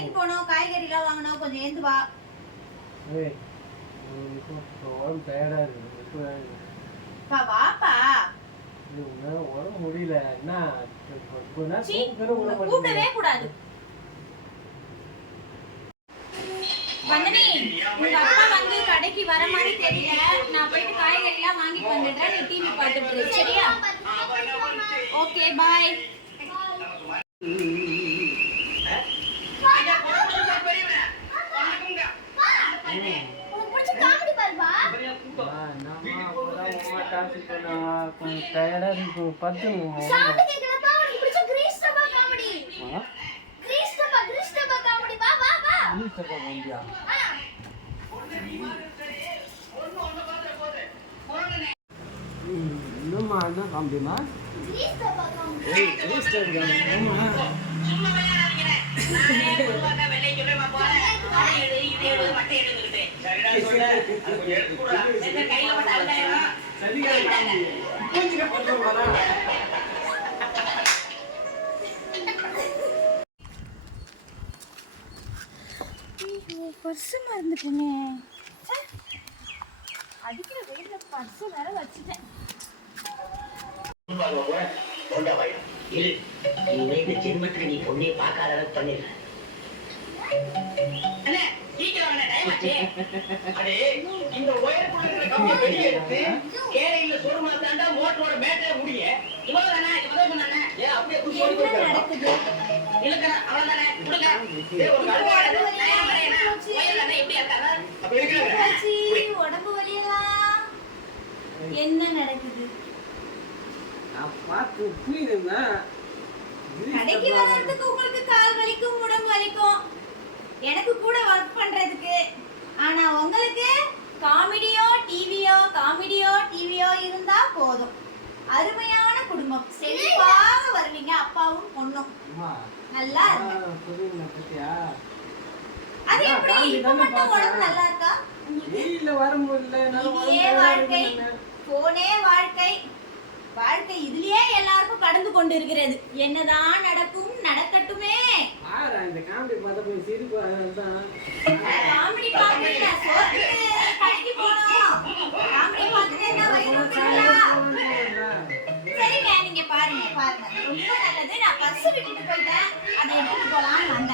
கடைக்கு போனோம், காய்கறி எல்லாம் வாங்கணும், கொஞ்சம் ஏந்து வா. ஏய் உடம்பு டயர்டா இருக்கு. வாப்பா. உடம்பு முடியல. என்ன கூட்டவே கூடாது. வந்தனி, உங்க அப்பா வந்து கடைக்கு வர மாதிரி தெரியல. நான் போயிட்டு காய்கறி எல்லாம் வாங்கிட்டு வந்துடுறேன். நீ டிவி பார்த்துட்டு இரு, சரியா? ஓகே, பாய். டயர்டா இருக்கு. பத்து இன்னும்மா என்ன காமெடிமா? பர்ஸ் மறந்துட்டேனே. அடிக்கிற வெயில்ல பர்ஸ் வேற வச்சுட்டேன். நீ பொண்ணே பார்க்காத அளவுக்கு பண்ணிடுற. இந்த உயரத்துல கம்பி வெளியே எடுத்து கேரையில சொருமா தாண்டா மோட்டரோட பேட்டரிய முடிய இவ்வளவு தானே இவ்வளவு பண்ணானே ஏன் அப்படியே தூக்கி ஓடி போயிட்டாரு இல்லக்கற அவ்வளவுதானே கொடுங்க ஒரு கல்வாடை நான் வரேனா வயல்ல எப்படி இருக்காங்க அப்ப இருக்கறாங்க உடம்பு வலியலா என்ன நடக்குது? நான் பாத்து புரியுதுங்க. கடைக்கு வரதுக்கு உங்களுக்கு கால் வலிக்கும், உடம்பு வலிக்கும். எனக்கு கூட வர்க் பண்றதுக்கு. ஆனா உங்களுக்கு காமெடியோ டிவியோ இருந்தா போதும். அருமையான குடும்பம். செழிப்பாக வருவீங்க, அப்பாவும் பொண்ணும். நல்லா இருக்கு. அது எப்படி இப்ப மட்டும் உடம்பு நல்லா இருக்கா? வெயில்ல வர முடியல. வாழ்க்கை போனே வாழ்க்கை. வாழ்க்கை இதுலயே எல்லாருக்கும் கடந்து கொண்டு இருக்கிறது. என்னதான் நடக்கும், நடக்கட்டுமே. இந்த காமெடி பார்த்தா போய் சிரிப்பு அதான். காமெடி பாக்குறீங்க, சோத்துக்கு கடைக்கு போறோம். காமெடி பார்த்துட்டு என்ன வயிறு ஃபுல்லா. சரிங்க, நீங்க பாருங்க. ரொம்ப நல்லது. நான் பர்ஸ் விட்டுட்டு போயிட்டேன். அதை எடுத்துட்டு போலாம்னு வந்தேன்.